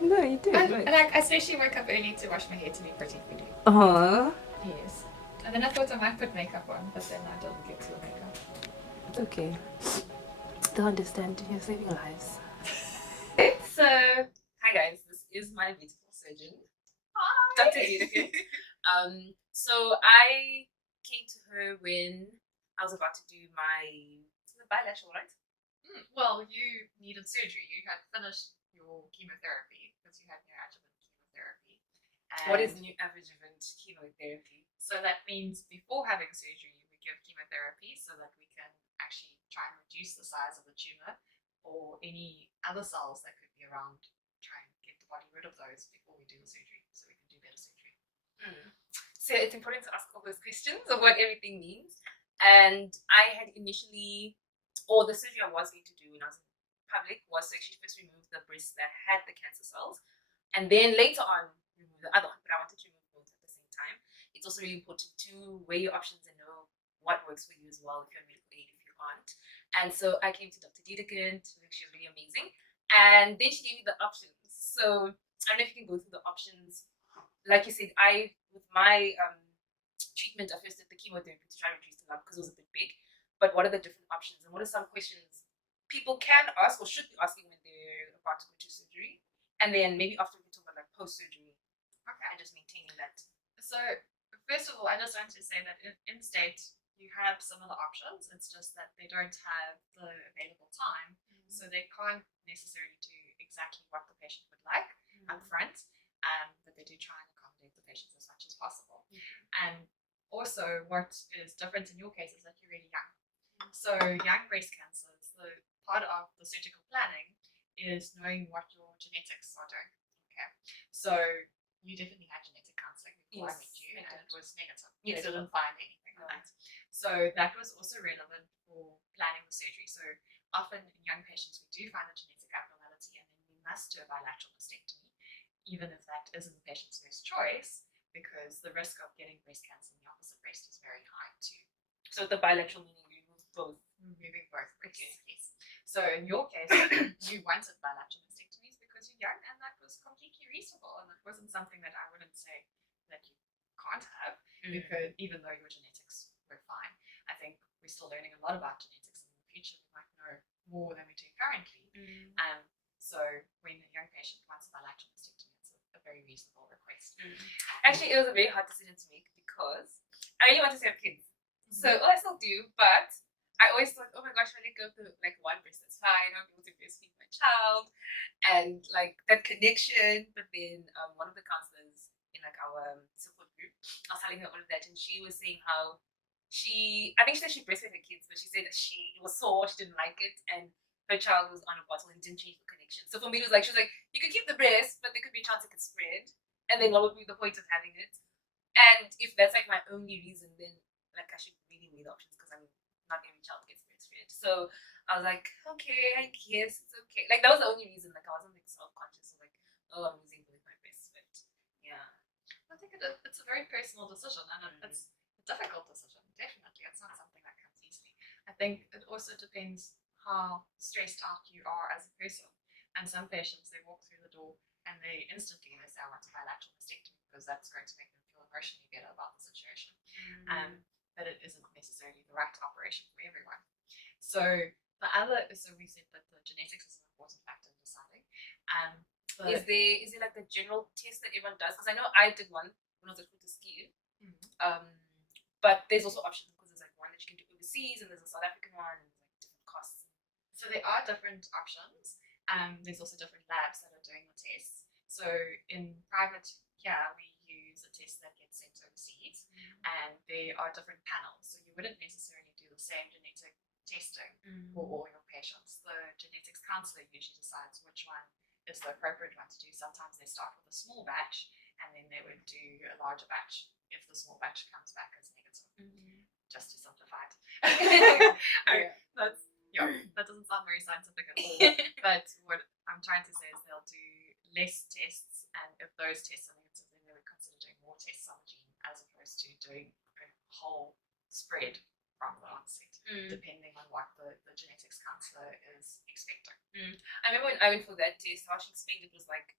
No, you did. And Right. like, I especially woke up early to wash my hair to be pretty pretty. Aww. Yes. And then I thought I might put makeup on, but then I didn't get to the makeup. It's okay. They'll understand. You're saving lives. So, hi guys, this is my beautiful surgeon, Dr. Dedekind. So I came to her when I was about to do my bilateral, right? Well, you needed surgery. You had finished your chemotherapy because you had neoadjuvant chemotherapy. What is neoadjuvant chemotherapy? So that means before having surgery, we give chemotherapy so that we can actually try and reduce the size of the tumor or any other cells that could be around, try and get the body rid of those before we do the surgery so we can do better surgery. So it's important to ask all those questions of what everything means. And I had initially, or the surgery I was going to do when I was in public was to actually first remove the breast that had the cancer cells, and then later on remove the other one. But I wanted to remove both at the same time. It's also really important to weigh your options and know what works for you as well, if you're a medical aid, if you aren't. And so I came to Dr. Dedekind, who she was really amazing. And then she gave me the options. So I don't know if you can go through the options. Like you said, with my treatment, I first did the chemotherapy to try to reduce the lump because it was a bit big. But what are the different options, and what are some questions people can ask or should be asking when they're about to go to surgery? And then maybe after we can talk about like post-surgery, and just maintaining that. So first of all, I just want to say that in state you have some of the options. It's just that they don't have the available time, so they can't necessarily do exactly what the patient would like up front. But they do try and accommodate the patients as much as possible. And also, what is different in your case is that you're really young. So young breast cancers, the part of the surgical planning is knowing what your genetics are doing. Okay, so you definitely had genetic counselling before I met you, and it was negative. They didn't find anything on that. So that was also relevant for planning the surgery. So often in young patients, we do find a genetic abnormality, and then we must do a bilateral mastectomy, even if that isn't the patient's first choice, because the risk of getting breast cancer in the opposite breast is very high too. So the bilateral meaning you remove both. Removing both breasts. Okay. Yes. So in your case, you wanted bilateral mastectomies because you're young, and that was completely reasonable, and it wasn't something that I wouldn't say that you can't have, because even though your genetics were fine, I think we're still learning a lot about genetics, and in the future we might know more than we do currently. So when a young patient wants a bilateral mastectomy, it's a very reasonable request. Actually, it was a very hard decision to make because I really wanted to have kids. So I still do, but I always thought, oh my gosh, when I go through like one breast, that's fine. I'll be able to breastfeed my child and like that connection. But then one of the counselors in like our support group, I was telling her all of that, and she was saying how I think she said she breastfed her kids, but she said that it was sore, she didn't like it, and her child was on a bottle and didn't change the connection. So for me, it was like, she was like, you could keep the breast, but there could be a chance it could spread. And then what would be the point of having it? And if that's like my only reason, then like I should really weigh the options, because I mean, not every child gets breastfed. So I was like, okay, I guess it's okay. Like that was the only reason. Like I wasn't like self-conscious of like, oh, I'm losing both my breasts. But yeah, I think it's a very personal decision, and it's a difficult decision. Definitely, it's not something that comes easily. I think it also depends how stressed out you are as a person. And some patients, they walk through the door and they instantly say, I want a bilateral mastectomy because that's going to make them feel emotionally better about the situation. But it isn't necessarily the right operation for everyone. So we said that the genetics is an important factor in deciding. is there like the general test that everyone does? Because I know I did one when I was at ski. But there's also options, because there's like one that you can do overseas, and there's a South African one, and there's like different costs. So there are different options. There's also different labs that are doing the tests. So in private here, we use a test that gets sent overseas, and there are different panels. So you wouldn't necessarily do the same genetic testing for all your patients. The genetics counsellor usually decides which one is the appropriate one to do. Sometimes they start with a small batch, and then they would do a larger batch if the small batch comes back as negative. Just to simplify it. That doesn't sound very scientific at all. But what I'm trying to say is they'll do less tests, and if those tests are negative, then they would consider doing more tests on the gene as opposed to doing a whole spread from the onset, depending on what the genetics counselor is expecting. I remember when I went for that test, how she explained it was like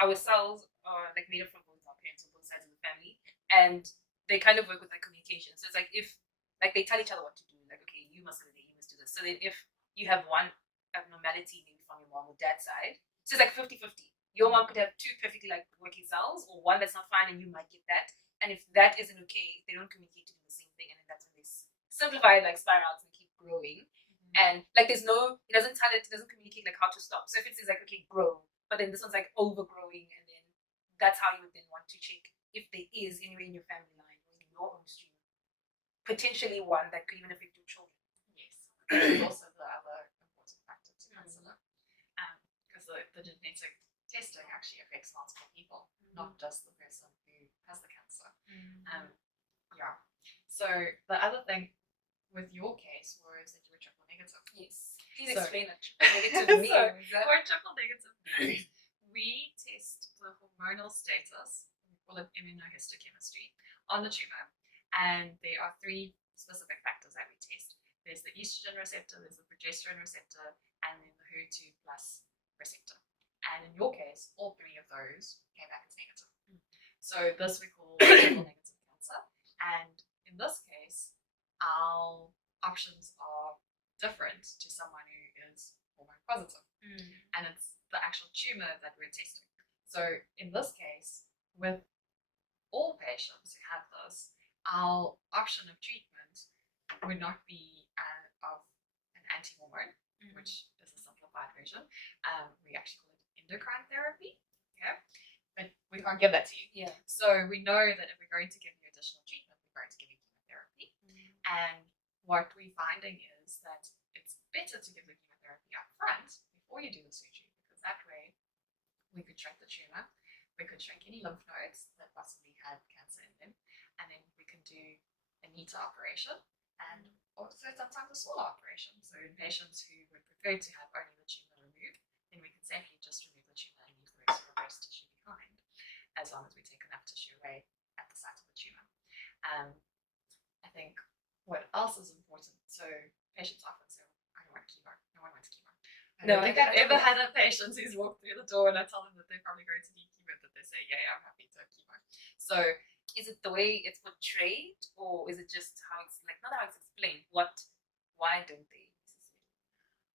our cells are like made up from both our parents on both sides of the family, and they kind of work with like communication. So it's like if like they tell each other what to do, like okay, you must go there, you must do this. So then if you have one abnormality maybe from your mom or dad's side, so it's like 50-50. Your mom could have two perfectly like working cells, or one that's not fine, and you might get that. And if that isn't okay, they don't communicate to do the same thing, and then that's when they simplify it, like spirals and keep growing. And like there's no, it doesn't tell it, doesn't communicate like how to stop. So if it's like okay, grow, but then this one's like overgrowing, and then that's how you would then want to check if there is anywhere in your family line or in your own stream, potentially one that could even affect your children. Yes, that's also the other important factor to consider, because the genetic testing actually affects multiple people, not just the person who has the cancer. Yeah. So the other thing with your case was that you were triple negative. Yes. Please So- explain it. Triple negative means. We're triple negative means we test the hormonal status, we call it immunohistochemistry, on the tumor. And there are three specific factors that we test. There's the estrogen receptor, there's the progesterone receptor, and then the HER2 plus receptor. And in your case, all three of those came back as negative. So this we call triple negative cancer. And in this case, our options are different to someone who is hormone positive. And it's the actual tumor that we're testing. So in this case, with all patients who have this, our option of treatment would not be of an anti-hormone, which is a simplified version. We actually call it endocrine therapy. Okay, but we can't give that to you. Yeah. So we know that if we're going to give you additional treatment, we're going to give you chemotherapy. And what we're finding is that it's better to give the chemotherapy up front before you do the surgery, because that way we could shrink the tumor, we could shrink any lymph nodes that possibly had cancer in them, and then we can do a neater operation and also sometimes a smaller operation. So in patients who would prefer to have only the tumor removed, then we can safely just remove the tumor and leave the rest of the breast tissue behind, as long as we take enough tissue away at the site of the tumor. I think what else is important, so patients often say, I don't want chemo, no one wants chemo. I don't think I've ever had a patient who's walked through the door and I tell them that they're probably going to need chemo, that they say, yeah, I'm happy to have chemo. So Is it the way it's portrayed, or is it just how it's like not how it's explained? Why don't they?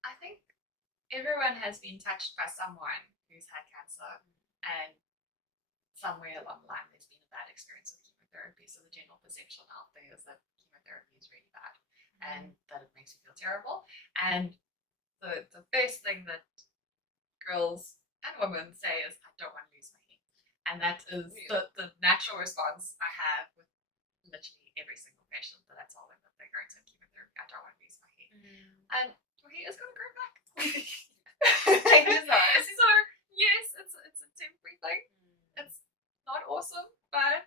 I think everyone has been touched by someone who's had cancer, and somewhere along the line there's been a bad experience with chemotherapy. So the general perception out there is that chemotherapy is really bad and that it makes you feel terrible. And the first thing that girls and women say is, I don't want to lose my hair. And that is the natural response I have with literally every single patient that I tell them that they're going to have chemotherapy. I don't want to lose my hair. And your hair is going to grow back. Changes are. So yes, it's a temporary thing. It's not awesome, but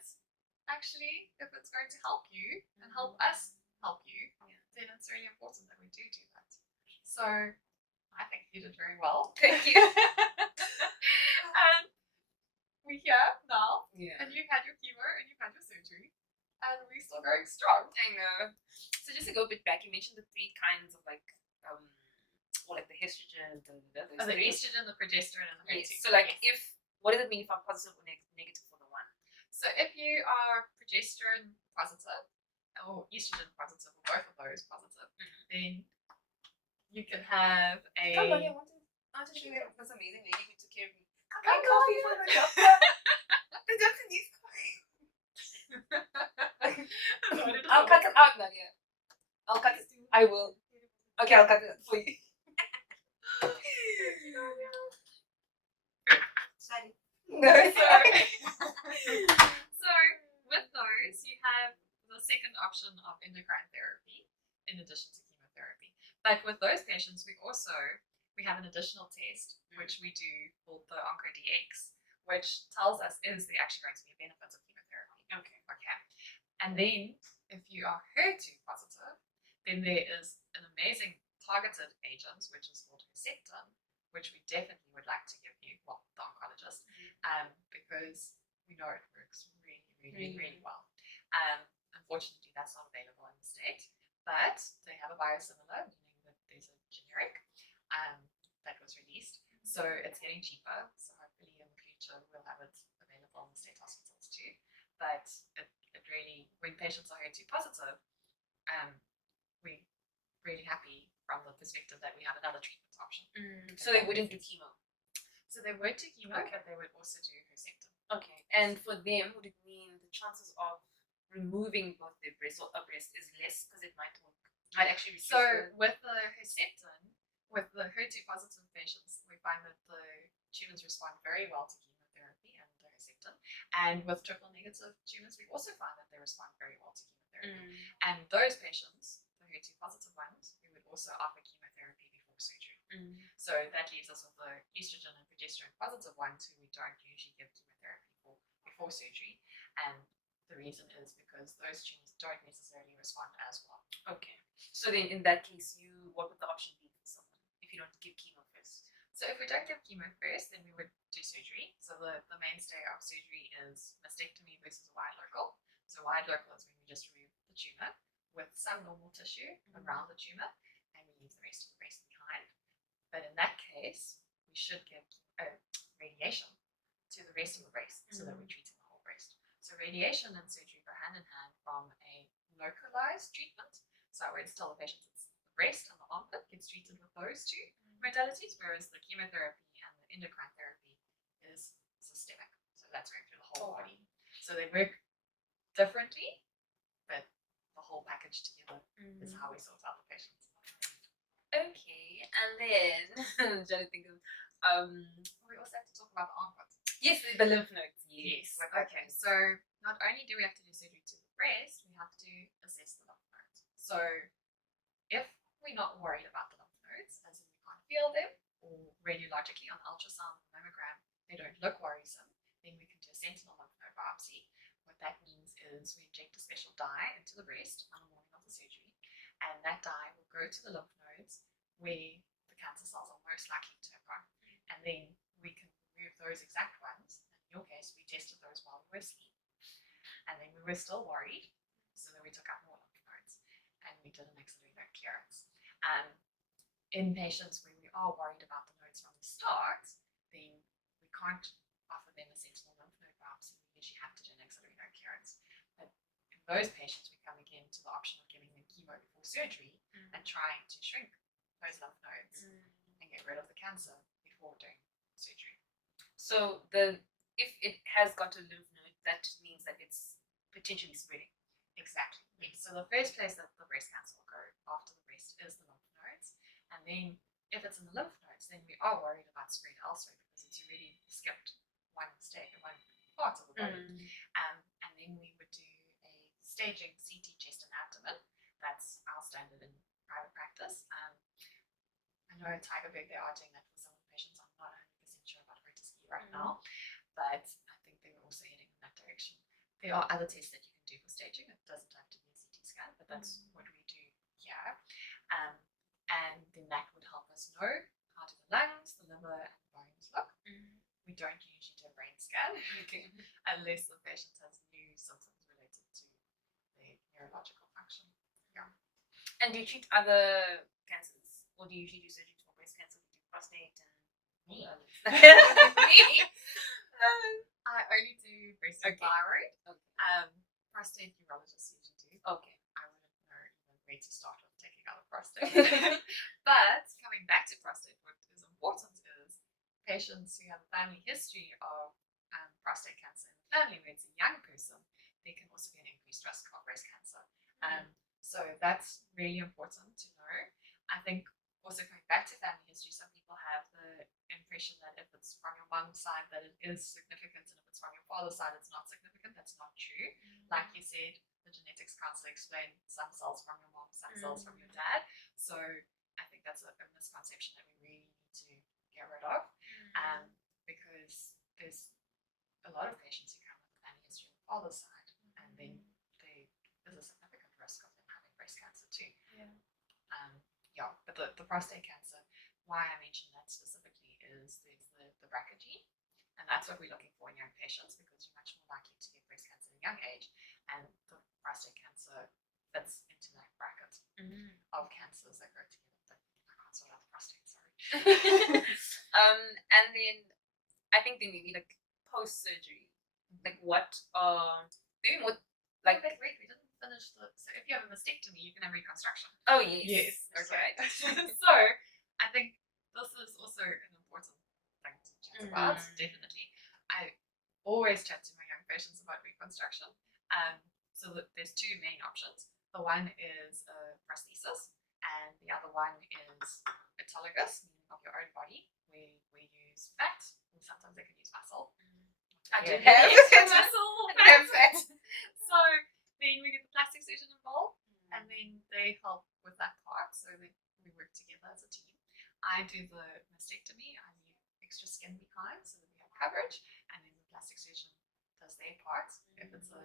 actually, if it's going to help you and help us help you, then it's really important that we do that. So I think you did very well. Thank you. And we're here now, Yeah. and you've had your chemo and you've had your surgery, and we're still going strong. I know. So just to go a bit back, you mentioned the three kinds of like or like the estrogen, The estrogen, the progesterone, and the HER2. So like what does it mean if I'm positive or negative for the one? So if you are progesterone positive or estrogen positive, or both of those positive, then you can have a. Come on, I want to show you this amazing lady who took care of me. Come Get on, coffee yeah. for the doctor. The doctor needs coffee. I'll cut it out, Nadia. I'll cut it. I will. Okay, I'll cut it for you. No, sorry. So with those, you have the second option of endocrine therapy in addition to chemotherapy. But with those patients, we have an additional test which we do called the OncoDX, which tells us is there actually going to be a benefit of chemotherapy. Okay. And then if you are HER2 positive, then there is an amazing targeted agent which is called Herceptin, which we definitely would like to give you, well, the oncologist, because we know it works really, really, really well. Unfortunately, that's not available in the state, but they have a biosimilar, meaning that there's a generic that was released. So it's getting cheaper. So hopefully in the future we'll have it available in the state hospitals too. But it really, when patients are HER2 positive, we're really happy from the perspective that we have another treatment option. So they wouldn't do chemo. So they would do chemo, Okay. but they would also do Herceptin. Okay. And for them, would it mean the chances of removing both their breast or a breast is less because it might actually reduce So with the Herceptin, with the HER2 positive patients, we find that the tumors respond very well to chemotherapy and the Herceptin. And with triple negative tumors, we also find that they respond very well to chemotherapy. And those patients, the HER2 positive ones, we would also offer chemotherapy before surgery. So that leaves us with the estrogen and progesterone positive ones who we don't usually give chemotherapy for before surgery. And the reason is because those tumors don't necessarily respond as well. Okay. So then in that case, what would the option be for someone if you don't give chemo first? So if we don't give chemo first, then we would do surgery. So the mainstay of surgery is mastectomy versus wide local. So wide local is when we just remove the tumor with some normal tissue around the tumor and we leave the rest of the breast behind. But in that case, we should give radiation to the rest of the breast so that we're treating the whole breast. So radiation and surgery go hand in hand from a localized treatment. So I won't tell the patients it's the breast and the armpit gets treated with those two modalities, whereas the chemotherapy and the endocrine therapy is systemic. So that's going through the whole body. So they work differently, but the whole package together is how we sort out the patients. Okay, and then I'm trying to think of we also have to talk about the armpit. yes, the lymph nodes. Yes. Okay. So not only do we have to do surgery to the breast, we have to assess the lymph nodes. So if we're not worried about the lymph nodes, as in we can't feel them, or radiologically on ultrasound or mammogram they don't look worrisome, then we can do a sentinel lymph node biopsy. What that means is we inject a special dye into the breast on the morning of the surgery, and that dye will go to the lymph nodes where the cancer cells are most likely to have gone. And then we can remove those exact ones. In your case, we tested those while we were asleep. And then we were still worried, so then we took out more lymph nodes and we did an axillary node clearance. In patients where we are worried about the nodes from the start, then we can't offer them a sentinel lymph node biopsy. We usually have to do an axillary node clearance. But in those patients, we come again to the option of giving them chemo before surgery and trying to shrink those lymph nodes and get rid of the cancer before doing surgery. So if it has got a lymph node, that means that it's potentially spreading. Exactly. Yes. So the first place that the breast cancer will go after the breast is the lymph nodes, and then if it's in the lymph nodes, then we are worried about spread elsewhere because it's already skipped one part of the body. And then we would do a staging CT chest and abdomen. That's our standard in private practice. I know at Tigerberg they are doing that for some of the patients. I'm not 100% sure about where to ski right now, but I think they were also heading in that direction. There are other tests that you can do for staging. It doesn't have to be a CT scan, but that's what we do here. And then that would help us know how do the lungs, the liver, and the bones look. We don't usually do a brain scan unless the patient has new symptoms related to their neurological function. Yeah. And do you treat other cancers, or do you usually do surgery for breast cancer? Do you do prostate and Me? Me? I only do breast and thyroid. Prostate urologists usually do. Okay. I wouldn't know even where to start with taking out a prostate. But coming back to prostate, what is important is patients who have a family history of prostate cancer in the family, where it's a young person, there can also be an increased risk of breast cancer. So that's really important to know. I think also coming back to family history, some people have the impression that if it's from your mom's side that it is significant, and if it's from your father's side it's not significant. That's not true. Like you said, the genetics counselor explained some cells from your mom, some cells from your dad. So I think that's a misconception that we really need to get rid of, because there's a lot of patients who come with a family history on the father's side, and then there's a significant risk of them having breast cancer too. But the prostate cancer, why I mentioned that specifically is there's the BRCA gene, and that's what we're looking for in young patients because you're much more likely to get breast cancer at a young age, and the prostate cancer fits into that bracket. And then I think then maybe like post surgery, like what maybe what like wait, we didn't finish the. So if you have a mastectomy, you can have reconstruction. oh yes. Okay. So I think this is also an important thing to chat about. Definitely, I always chat to my young patients about reconstruction. So there's two main options. The one is prosthesis, and the other one is autologous, meaning of your own body, where we use fat, and sometimes they can use muscle. I do Yeah. have muscle. I have fat. So then we get the plastic surgeon involved, and then they help with that part. So we work together as a team. I do the mastectomy. I leave extra skin behind so that we have coverage, and then the plastic surgeon does their part. If it's a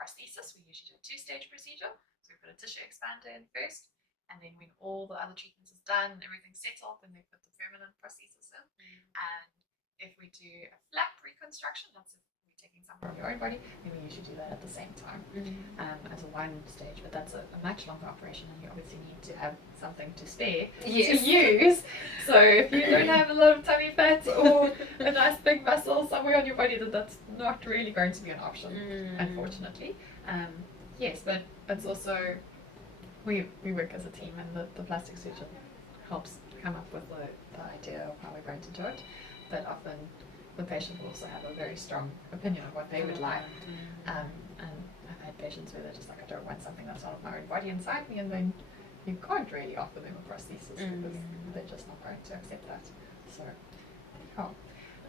prosthesis, we usually do a 2-stage procedure. So we put a tissue expander in first, and then when all the other treatments is done and everything's settled, then they put the permanent prosthesis in. And if we do a flap reconstruction, that's if we're taking some from your own body, then we usually do that at the same time as a 1-stage. But that's a much longer operation, and you obviously need to have something to spare to use. So if you don't have a lot of tummy fat or a nice big muscle somewhere on your body, that's not really going to be an option, unfortunately. Yes, but it's also we work as a team, and the plastic surgeon helps come up with the idea of how we're going to do it. But often the patient will also have a very strong opinion of what they would like. And I've had patients where they're just like, I don't want something that's not of my own body inside me, and then you can't really offer them a prosthesis because they're just not going to accept that. So, oh.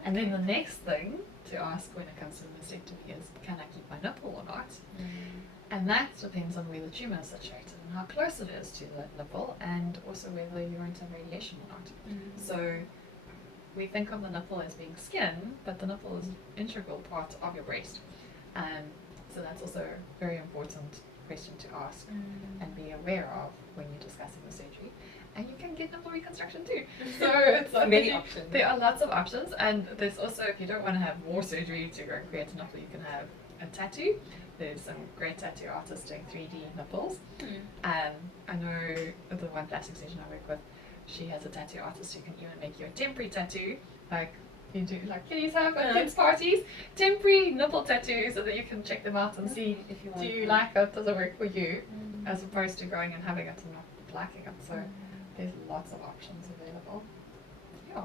And then the next thing to ask when it comes to the mastectomy is, can I keep my nipple or not? And that depends on where the tumour is situated and how close it is to the nipple, and also whether you're going to have radiation or not. So we think of the nipple as being skin, but the nipple is an integral part of your breast. So that's also a very important question to ask and be aware of when you're discussing the surgery. And you can get nipple reconstruction too. So it's many options. There are lots of options, and there's also, if you don't want to have more surgery to go and create a nipple, you can have a tattoo. There's some great tattoo artists doing 3D nipples. I know the one plastic surgeon I work with, she has a tattoo artist who can even make you a temporary tattoo, like you do, like kiddies have at kids' parties, temporary nipple tattoo, so that you can check them out and see if you do you like it, does it work for you, as opposed to going and having it and not liking it. So there's lots of options available. Yeah.